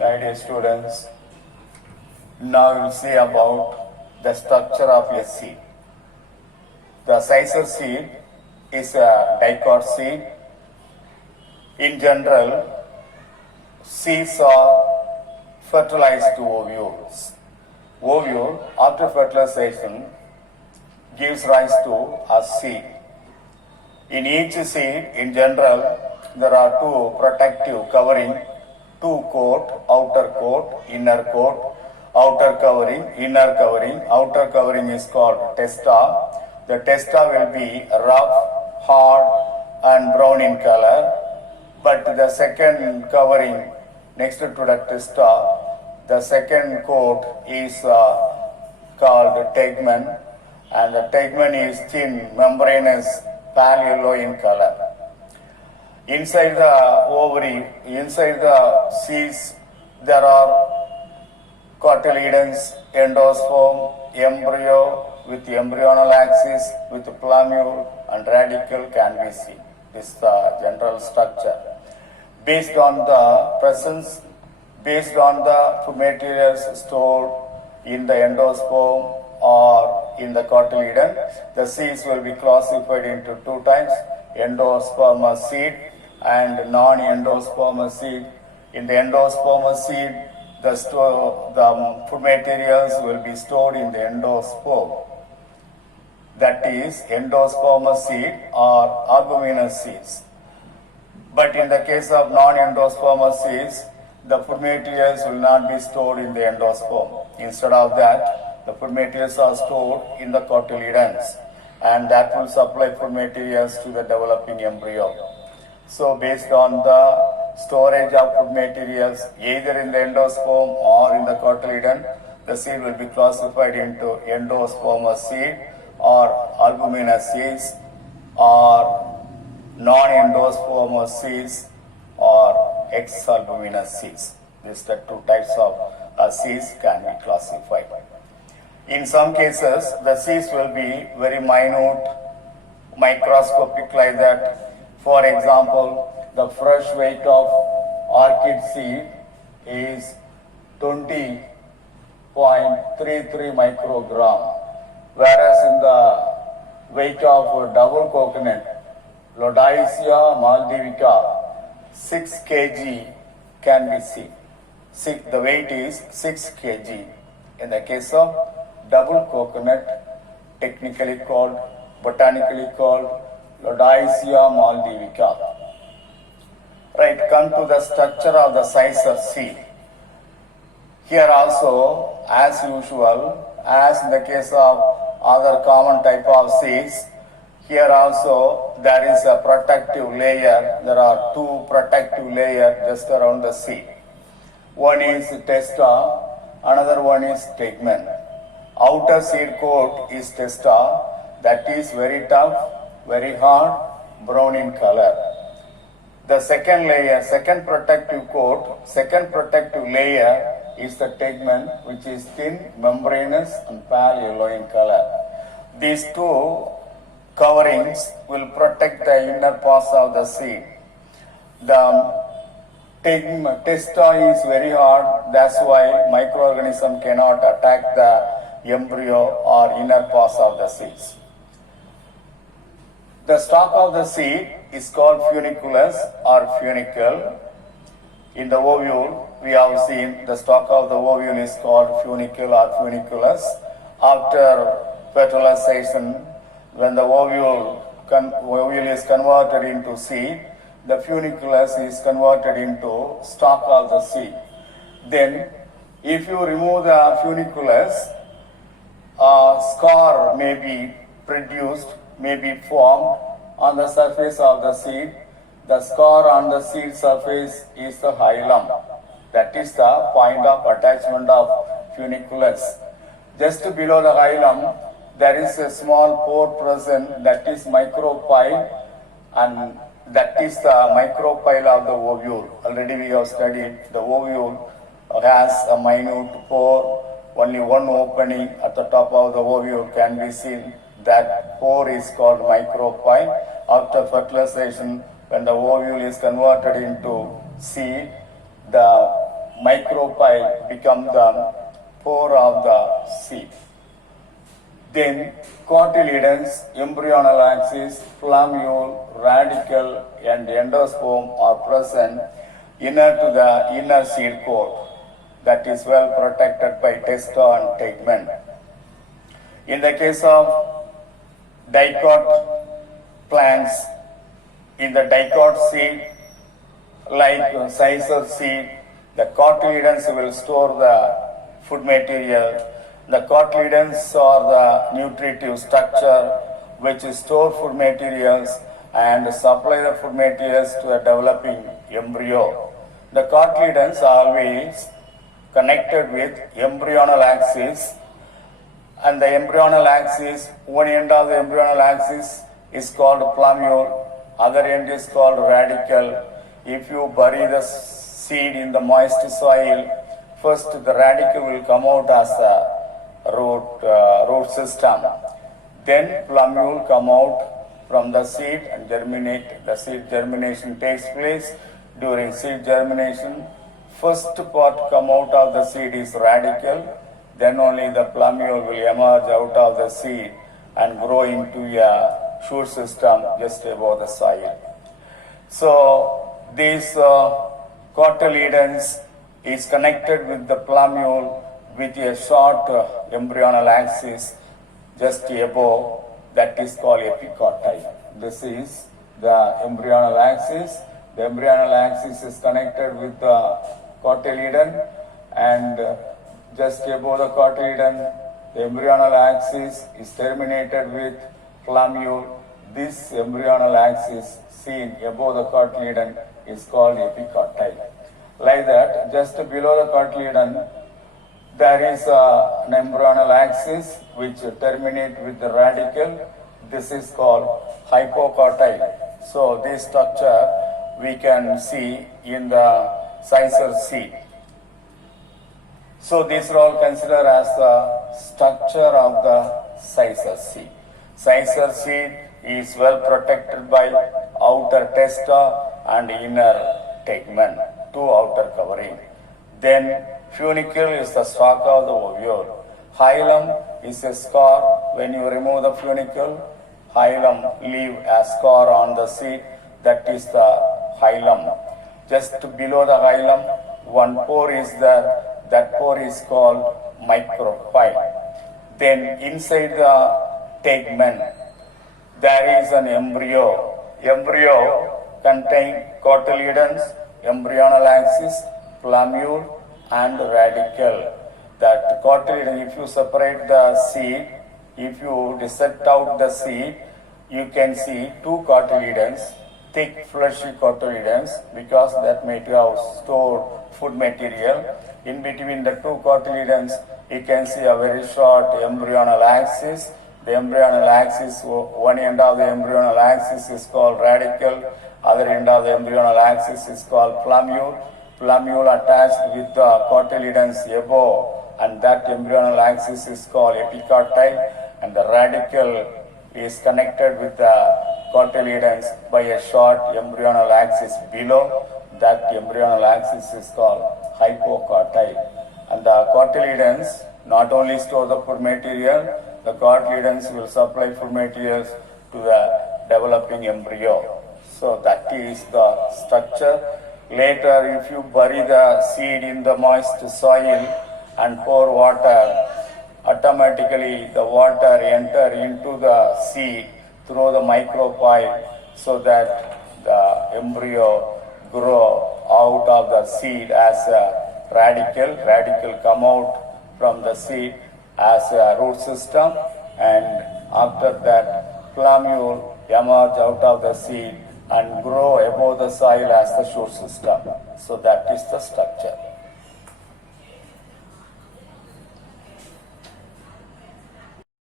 My dear students, now we will see about the structure of a seed. The sisal seed is a dicot seed. In general, seeds are fertilized ovules. Ovule, after fertilization, gives rise to a seed. In each seed, in general, there are two protective covering, two coat, outer coat, inner coat, outer covering, inner covering. Outer covering is called testa. The testa will be rough, hard and brown in color, but the second covering next to the testa, the second coat is called tegmen, and the tegmen is thin, membranous, pale yellow in color. Inside the ovary, inside the seeds, there are cotyledons, endosperm, embryo with embryonal axis, with plumule and radicle can be seen. This is the general structure. Based on the presence, based on the food materials stored in the endosperm or in the cotyledon, the seeds will be classified into two types, endospermous seed and non-endospermous seed. In the endospermous seed, the food materials will be stored in the endosperm. That is endospermous seed or albuminous seeds. But in the case of non-endospermous seeds, the food materials will not be stored in the endosperm. Instead of that, the food materials are stored in the cotyledons, and that will supply food materials to the developing embryo. So based on the storage of food materials either in the endosperm or in the cotyledon, the seed will be classified into endospermous seed or albuminous seeds or non-endospermous seeds or ex-albuminous seeds. These are two types of seeds can be classified. In some cases, the seeds will be very minute, microscopic like that. For example, the fresh weight of orchid seed is 20.33 microgram, whereas in the weight of double coconut, Lodicia maldivica, 6 kg can be seen. The weight is 6 kg. In the case of double coconut, technically called, botanically called Lodicia maldivica. Right, come to the structure of the sisal seed. Here also, as usual, as in the case of other common type of seeds, here also there is a protective layer. There are two protective layers just around the seed. One is testa, another one is tegmen. Outer seed coat is testa, that is very tough, very hard, brown in color. The second layer, second protective coat, second protective layer is the tegmen, which is thin, membranous and pale yellow in color. These two coverings will protect the inner parts of the seed. The testa is very hard, that's why microorganism cannot attack the embryo or inner parts of the seeds. The stalk of the seed is called funiculus or funicle. In the ovule, we have seen the stalk of the ovule is called funicle or funiculus. After fertilization, when the ovule is converted into seed, the funiculus is converted into stalk of the seed. Then, if you remove the funiculus, a scar may be produced, may be formed on the surface of the seed. The scar on the seed surface is the hilum. That is the point of attachment of funiculus. Just below the hilum, there is a small pore present, that is micropyle, and that is the micropyle of the ovule. Already we have studied the ovule has a minute pore, only one opening at the top of the ovule can be seen. That pore is called micropyle. After fertilization, when the ovule is converted into seed, the micropyle become the pore of the seed. Then cotyledons, embryonal axis, plumule, radicle and endosperm are present inner to the inner seed coat that is well protected by testa and tegmen. In the case of dicot plants, in the dicot seed, like sisal seed, the cotyledons will store the food material. The cotyledons are the nutritive structure which store food materials and supply the food materials to the developing embryo. The cotyledons are always connected with embryonal axis, and the embryonal axis, one end of the embryonal axis is called plumule, other end is called radicle. If you bury the seed in the moist soil, first the radicle will come out as a root system. Then plumule come out from the seed and germinate. The seed germination takes place. During seed germination, first part come out of the seed is radicle, then only the plumule will emerge out of the seed and grow into a shoot system just above the soil. So these cotyledons is connected with the plumule with a short embryonal axis just above, that is called epicotyle. This is the embryonal axis. The embryonal axis is connected with the cotyledon, and just above the cotyledon, the embryonal axis is terminated with plumule. This embryonal axis seen above the cotyledon is called epicotyle. Like that, just below the cotyledon, there is an embryonal axis which terminates with the radicle. This is called hypocotyle. So this structure we can see in the sisal seed. So these are all considered as the structure of the sisal seed. Sisal seed is well protected by outer testa and inner tegmen, two outer covering. Then funicle is the stalk of the ovule. Hilum is a scar. When you remove the funicle, hilum leave a scar on the seed. That is the hilum. Just below the hilum, one pore is there. That pore is called micropyle. Then inside the tegmen, there is an embryo. Embryo contain cotyledons, embryonal axis, plumule and radicle. That cotyledon, if you separate the seed, if you dissect out the seed, you can see two cotyledons, thick fleshy cotyledons, because that may have stored food material. In between the two cotyledons, you can see a very short embryonal axis. The embryonal axis, one end of the embryonal axis is called radicle, other end of the embryonal axis is called plumule. Plumule attached with the cotyledons above, and that embryonal axis is called epicotyle, and the radicle is connected with the cotyledons by a short embryonal axis below. That embryonal axis is called hypocotyle. And the cotyledons not only store the food material, the cotyledons will supply food materials to the developing embryo. So that is the structure. Later, if you bury the seed in the moist soil and pour water, automatically the water enter into the seed through the micropyle, so that the embryo grow out of the seed as a radicle. Radicle come out from the seed as a root system, and after that plumule emerge out of the seed and grow above the soil as the shoot system. So that is the structure.